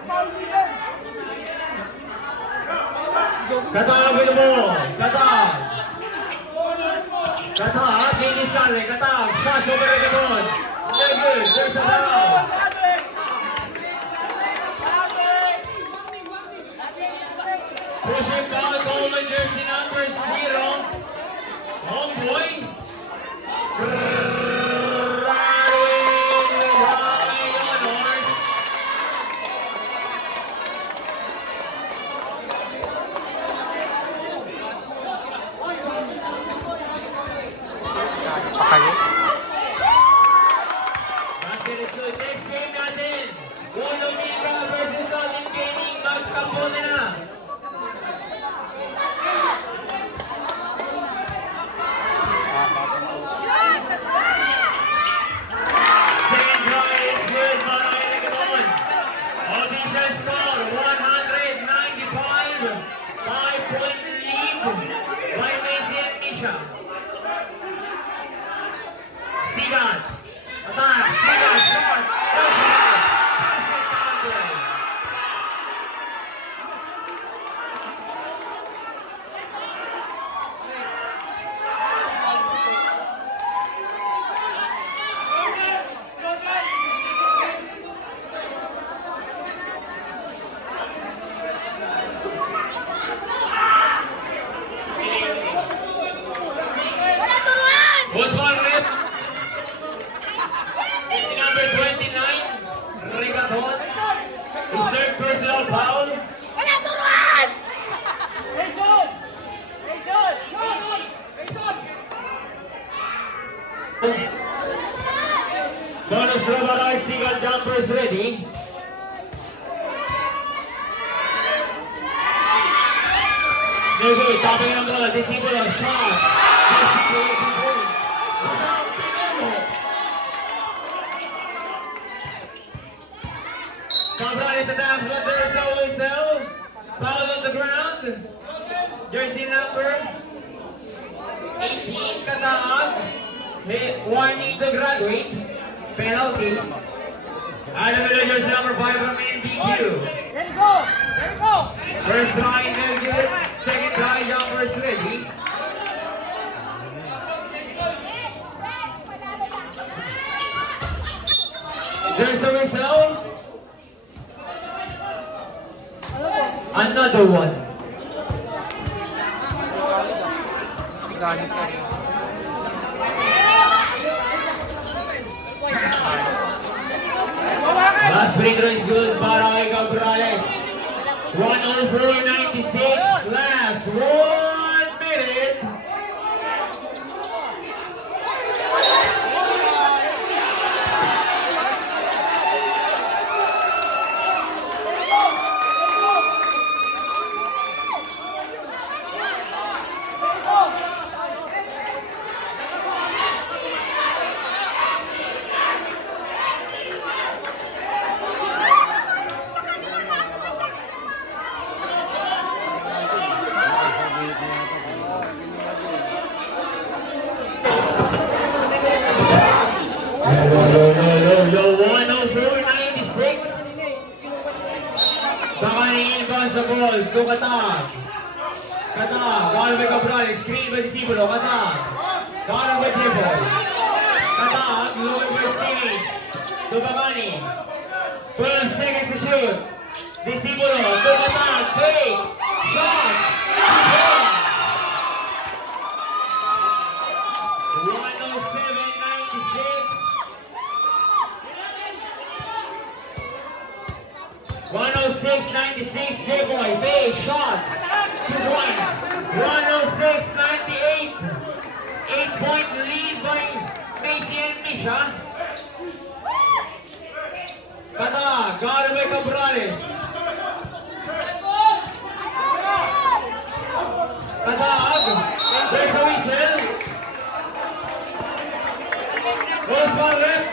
Katag with the ball. Katag. Katag. Kini Stanley. Katag. Shots over the Caton. Very good. There's a foul. Pushing foul. Golden jersey number 0. Omboy. Pa kayo. nila. Second try is good, but I think it on. Official score, 195. 5-point lead by Macy and Misha. Sigan. Attack. Sigan. Shot. Basket counter. Was one rep. It's number 29. Rigaton. His third personal foul. Bonus Rabalai Sigal jumpers ready. No good. Tapping ng bola. Disable of shots. Disable of points. Without Pinemo. Cabrales attacks, but there's a whistle. Foul on the ground. Jersey number 18, Kataag. Warning to graduate. Penalty. Adam Miller, jersey number 5 from NBQ. First try, no good. Second try, jumpers ready. There's a whistle. Another one. Galing ka rin. Last free throw is good para kay Cabrales. 104.96. Last 1 minute. Yo, 104.96. Bakani inbounds the ball to Katag. Katag, ball by Cabrales, screen by Discipulo. Katag, ball by Jeffo. Katag, lower by Stevens. To Bakani. 12 seconds to shoot. Discipulo to Katag, fake, shots, 107.96. 106.96, J-Boy, fake shots, 2 points. 106.98, 8-point lead by Macy and Misha. Kata, got away Cabrales. Katag, there's a whistle. Goes for rep.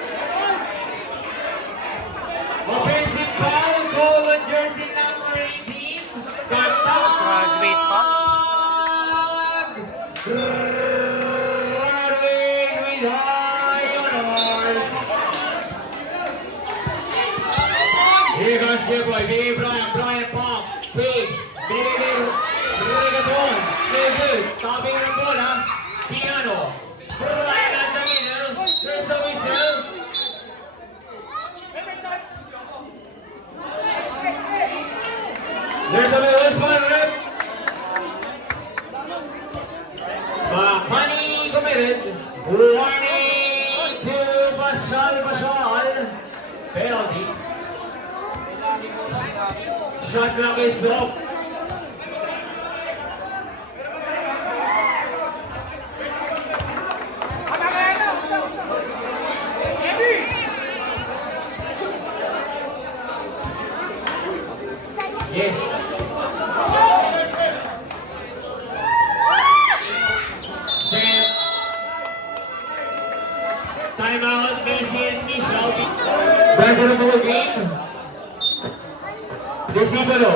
Offensive foul, call on jersey number 18. Graduate pa. Graduate with high honors. Here goes J-Boy, Billy Brian Pop, Page, Billy Rigaton, no good, topping ng bola, Piano, Brian at the middle, there's a whistle. There's a middle spot rep. Honey committed. Warning to Bashal. Penalty. Shot clock is stopped. Yes. Timeout, Macy and Michelle. Back to the ball game. Disipolo.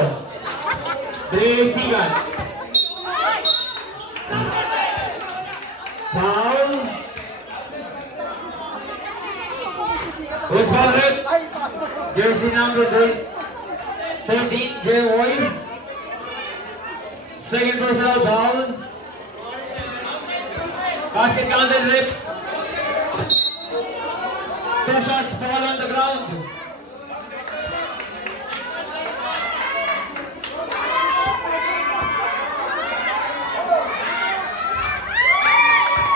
Desigan. Foul. Who's fouled it? Jersey number 13, Jay Roy. Second personal foul. Basket counted, Rip. 2 shots fall on the ground.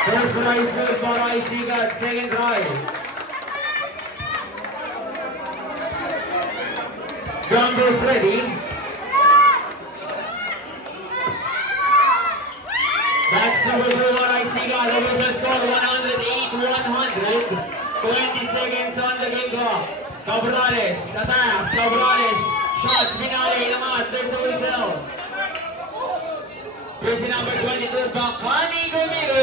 First try is good for Isigat. Second try. Gumbos ready. That's number 2 for Isigat. Over the score 108-100. 20 seconds on the game clock. Cabrales attacks. Cabrales shots. Binali naman. There's a whistle. Jersey number 22, Bakani Gumire.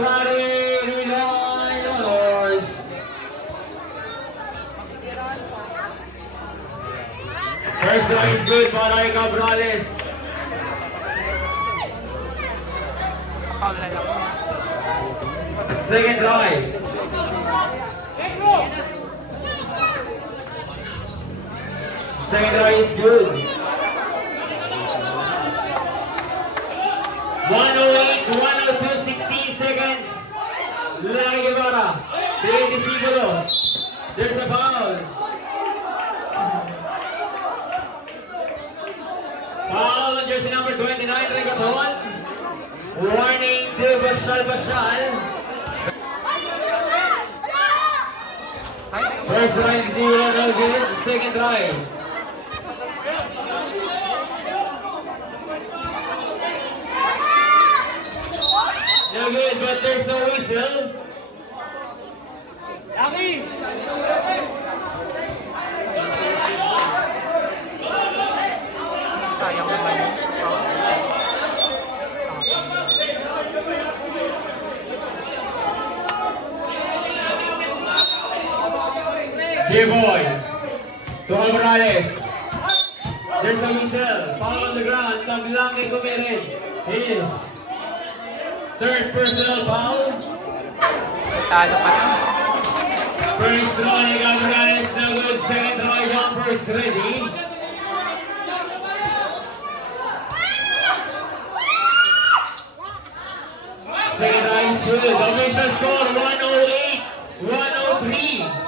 Rari Honors. First try is good for Ay Cabrales. Second try. Second try is good. 108, 102, 16 seconds. Larry Guevara. Disipolo. There's a foul. Foul on jersey number 29, Regaton. Warning to Bashal. First try, Disipolo, no good. Second try. No good, but there's no whistle. Sayang naman yun. J-Boy to Morales. There's a whistle. Foul on the ground. Taglang kay Kumirin. His third personal foul. Talo pa lang. First throw ni Gabriel no good. Second throw, jumpers ready. Second try is good. Official score 108-103.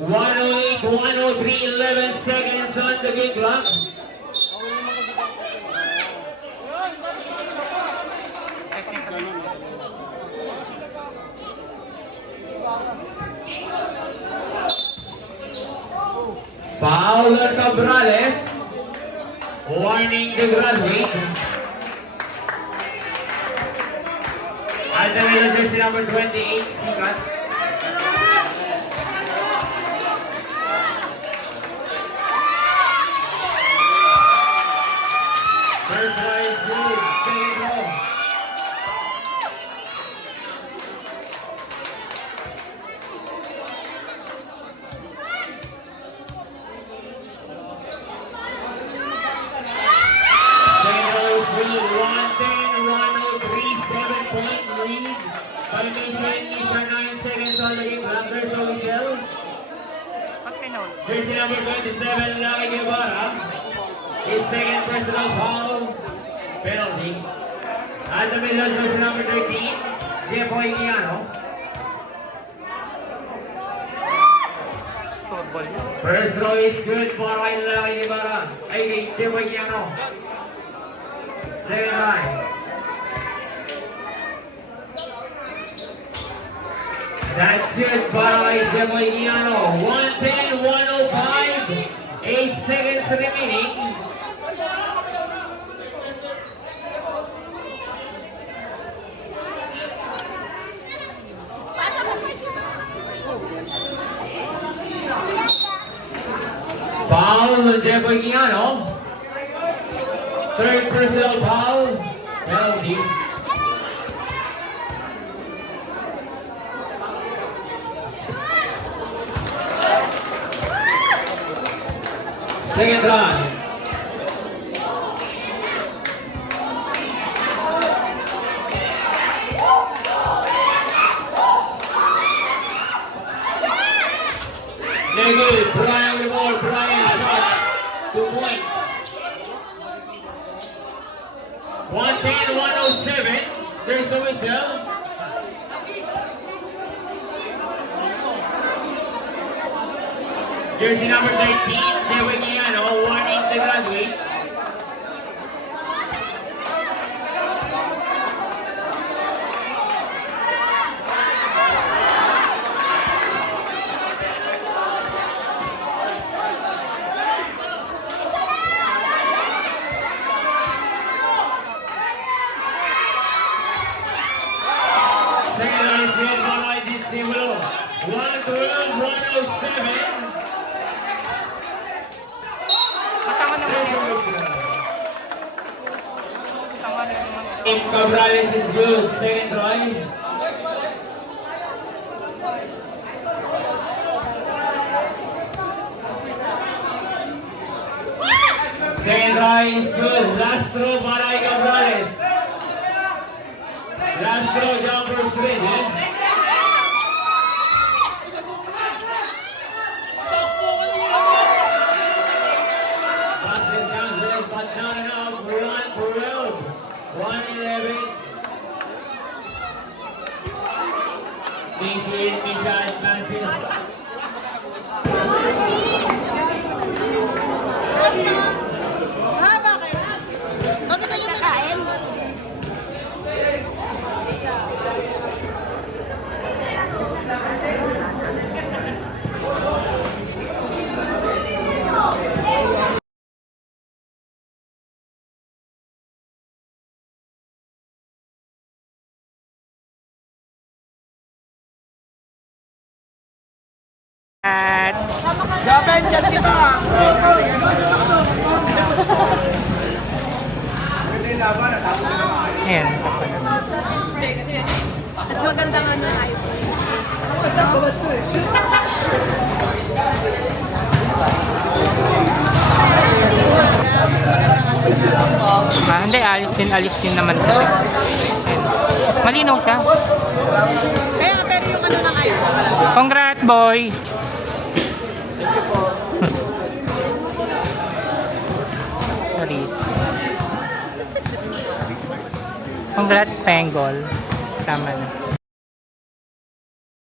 108-103, 11 seconds on the game clock. Foul on Cabrales. Warning to graduate. At the middle jersey number 28, Sikat. First try is good. Second throw. Second throw is good. 110-103, 7-point lead by Mason. Misha 9 seconds on the game clock. There's a whistle. Ba't pinol? Jersey number 27, Larry Guevara. His second personal foul penalty. At the middle, jersey number 13, Jepoy Miano. Softball yun. First throw is good for Larry Guevara. Ay, Jepoy Miano. Second try. That's good by Jepoy Miano. 110-105, 8 seconds remaining. Foul on Jepoy Miano. Third personal foul. Penalty. Second run. Very good. Brian with the ball. Brian shot. 2 points. 110-107. There's a whistle. Jersey number 19, Dewigiano, warning the graduate. Second line is hit by this Simulo. 112-107. Matama naman yun. Tama naman. If Cabrales is good, second try. Second try is good. Last throw, Maray Cabrales. Last throw, jumpers ready. Pass it down, but not enough. Run for road. 111. Easy in Michal Francis. Ha, bakit? Bakit kayo nakain? At Japan, dyan kita! ayan. Mas magandang ano na ice cream. Hindi, alis din naman siya. Ayan. Malinaw siya. Pero yung ano na kayo. Congrats, boy! Charis. Congrats, Pengol. Tama na.